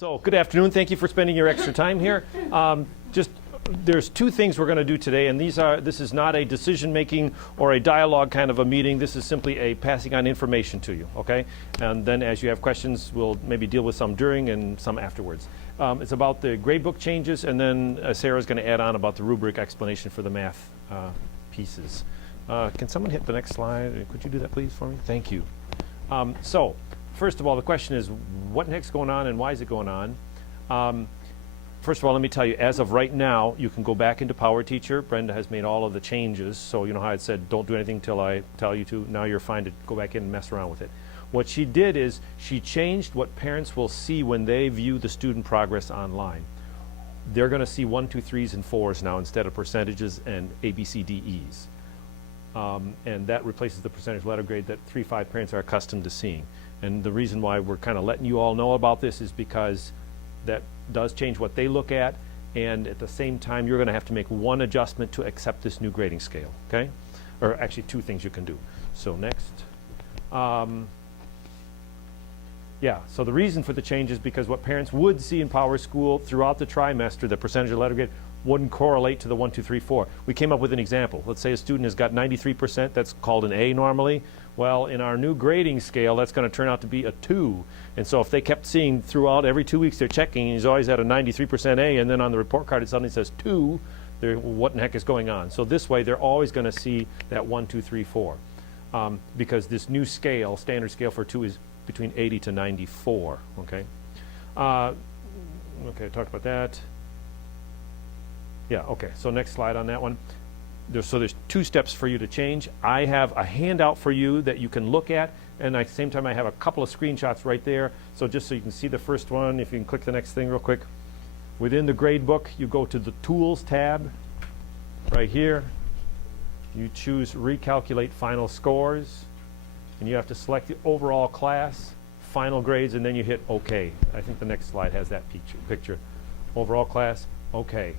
So, good afternoon. Thank you for spending your extra time here. There's two things we're going to do today, and this is not a decision-making or a dialogue kind of a meeting. This is simply a passing on information to you, okay? And then as you have questions, we'll maybe deal with some during and some afterwards. It's about the gradebook changes, and then Sarah's going to add on about the rubric explanation for the math pieces. Can someone hit the next slide? Could you do that, please, for me? Thank you. So, first of all, the question is, what the heck's going on and why is it going on? First of all, let me tell you, as of right now, you can go back into PowerTeacher. Brenda has made all of the changes, so you know how I said don't do anything until I tell you to. Now you're fine to go back in and mess around with it. What she did is she changed what parents will see when they view the student progress online. They're going to see 1, 2, 3s, and 4s now instead of percentages and A, B, C, D, E's. And that replaces the percentage letter grade that 3, 5 parents are accustomed to seeing. And the reason why we're kind of letting you all know about this is because that does change what they look at, and at the same time you're going to have to make one adjustment to accept this new grading scale, okay? Or actually two things you can do. So next. Yeah, so the reason for the change is because what parents would see in Power School throughout the trimester, the percentage of letter grade, wouldn't correlate to the 1, 2, 3, 4. We came up with an example. Let's say a student has got 93%, that's called an A normally. Well, in our new grading scale, that's going to turn out to be a 2. And so if they kept seeing throughout every 2 weeks they're checking, he's always at a 93% A, and then on the report card it suddenly says 2, what in the heck is going on? So this way they're always going to see that 1, 2, 3, 4. Because this new scale, standard scale for 2 is between 80 to 94, okay? Okay, I talked about that. Yeah, okay, so next slide on that one. There's 2 steps for you to change. I have a handout for you that you can look at, and at the same time I have a couple of screenshots right there. So just so you can see the first one, if you can click the next thing real quick. Within the gradebook, you go to the Tools tab right here. You choose Recalculate Final Scores, and you have to select the overall class, final grades, and then you hit OK. I think the next slide has that picture. Overall class, OK.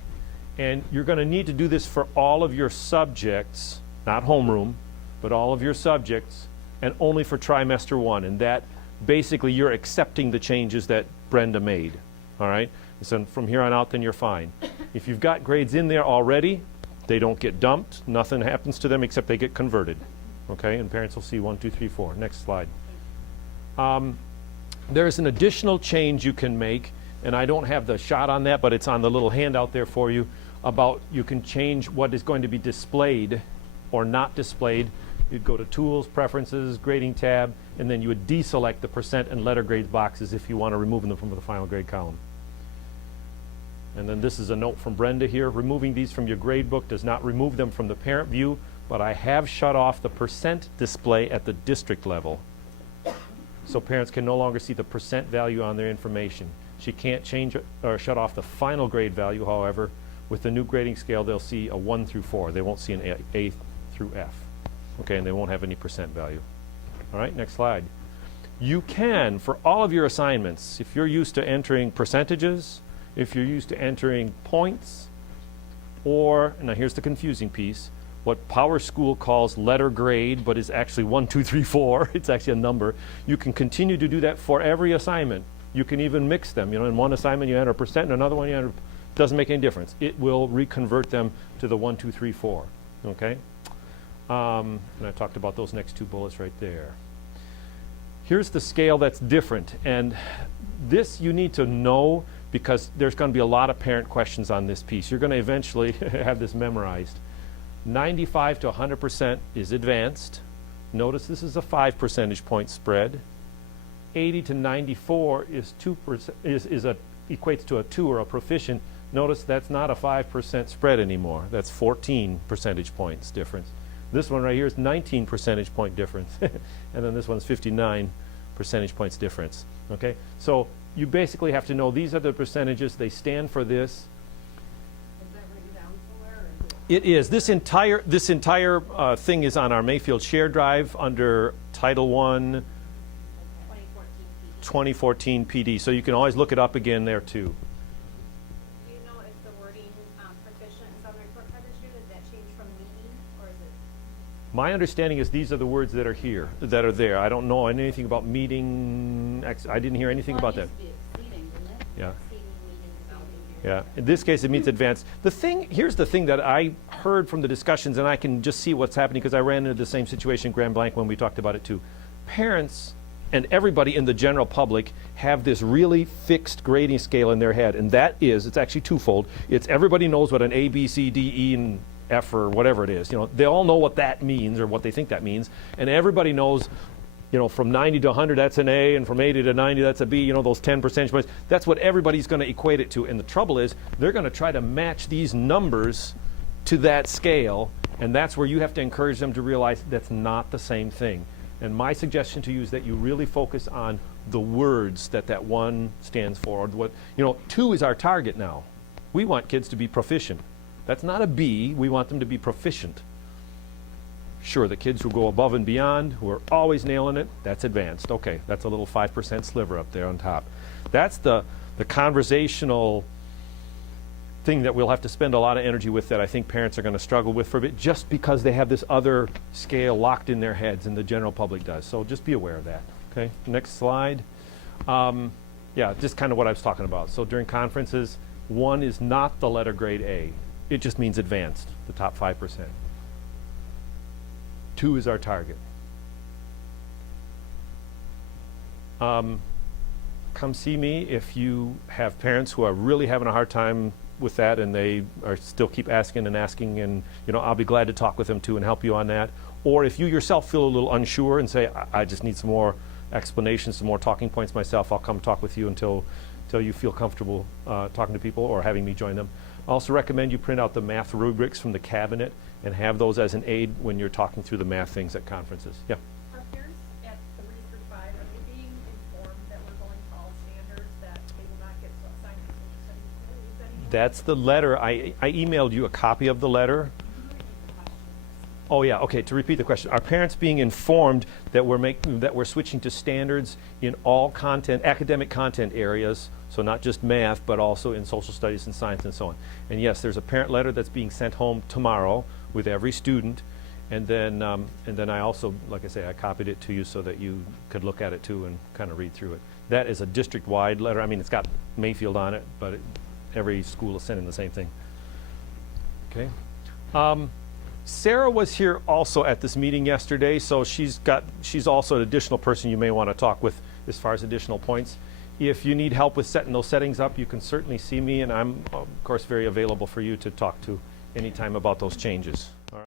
And you're going to need to do this for all of your subjects, not homeroom, but all of your subjects, and only for trimester 1. And that, basically, you're accepting the changes that Brenda made, all right? So from here on out, then you're fine. If you've got grades in there already, they don't get dumped. Nothing happens to them except they get converted, okay? And parents will see 1, 2, 3, 4. Next slide. There's an additional change you can make, and I don't have the shot on that, but it's on the little handout there for you, about you can change what is going to be displayed or not displayed. You'd go to Tools, Preferences, Grading tab, and then you would deselect the percent and letter grades boxes if you want to remove them from the final grade column. And then this is a note from Brenda here. Removing these from your grade book does not remove them from the parent view, but I have shut off the percent display at the district level. So parents can no longer see the percent value on their information. She can't change or shut off the final grade value, however. With the new grading scale, they'll see a 1 through 4. They won't see an A through F. Okay, and they won't have any percent value. All right, next slide. You can, for all of your assignments, if you're used to entering percentages, if you're used to entering points, or, now here's the confusing piece, what Power School calls letter grade, but is actually 1, 2, 3, 4. It's actually a number. You can continue to do that for every assignment. You can even mix them. You know, in one assignment you enter percent, in another one you enter, doesn't make any difference. It will reconvert them to the 1, 2, 3, 4. Okay? And I talked about those next 2 bullets right there. Here's the scale that's different, and this you need to know because there's going to be a lot of parent questions on this piece. You're going to eventually have this memorized. 95 to 100% is advanced. Notice this is a 5 percentage point spread. 80 to 94 is 2%, equates to a 2 or a proficient. Notice that's not a 5% spread anymore. That's 14 percentage points difference. This one right here is 19 percentage point difference. And then this one's 59 percentage points difference. Okay? So you basically have to know these are the percentages. They stand for this. Is that written down somewhere? Or is it is. This entire thing is on our Mayfield Share Drive under Title I 2014 PD. So you can always look it up again there too. Do you know if the wording proficient in Southern Report Card this year, does that change from meeting, or is it? My understanding is these are the words that are here, that are there. I don't know anything about meeting. I didn't hear anything about that. It used to be exceeding, didn't it? Yeah. exceeding median developing Yeah, in this case, it means advanced. Here's the thing that I heard from the discussions, and I can just see what's happening because I ran into the same situation in Grand Blanc when we talked about it too. Parents and everybody in the general public have this really fixed grading scale in their head, and it's actually twofold. It's everybody knows what an A, B, C, D, E, and F or whatever it is. They all know what that means or what they think that means, and everybody knows from 90 to 100, that's an A, and from 80 to 90, that's a B, those 10 percentage points. That's what everybody's going to equate it to. And the trouble is, they're going to try to match these numbers to that scale, and that's where you have to encourage them to realize that's not the same thing. And my suggestion to you is that you really focus on the words that one stands for. Or 2 is our target now. We want kids to be proficient. That's not a B, we want them to be proficient. Sure, the kids who go above and beyond, who are always nailing it, that's advanced. Okay, that's a little 5% sliver up there on top. That's the conversational thing that we'll have to spend a lot of energy with that I think parents are going to struggle with for a bit just because they have this other scale locked in their heads and the general public does. So just be aware of that. Okay, next slide. Yeah, just kind of what I was talking about. So during conferences, 1 is not the letter grade A. It just means advanced, the top 5%. 2 is our target. Come see me if you have parents who are really having a hard time with that and they are still keep asking, and I'll be glad to talk with them too and help you on that. Or if you yourself feel a little unsure and say, I just need some more explanations, some more talking points myself, I'll come talk with you until you feel comfortable talking to people or having me join them. I also recommend you print out the math rubrics from the cabinet and have those as an aid when you're talking through the math things at conferences. Yeah. Are parents at 3 through 5, are they being informed that we're going to all standards, that they will not get assigned to social studies anymore? That's the letter. I emailed you a copy of the letter. Oh yeah, okay, to repeat the question. Are parents being informed that we're switching to standards in all academic content areas, so not just math, but also in social studies and science and so on? And yes, there's a parent letter that's being sent home tomorrow with every student, and then I also, like I say, I copied it to you so that you could look at it too and kind of read through it. That is a district-wide letter. I mean, it's got Mayfield on it, but every school is sending the same thing. Okay. Sarah was here also at this meeting yesterday, so she's also an additional person you may want to talk with as far as additional points. If you need help with setting those settings up, you can certainly see me, and I'm, of course, very available for you to talk to anytime about those changes.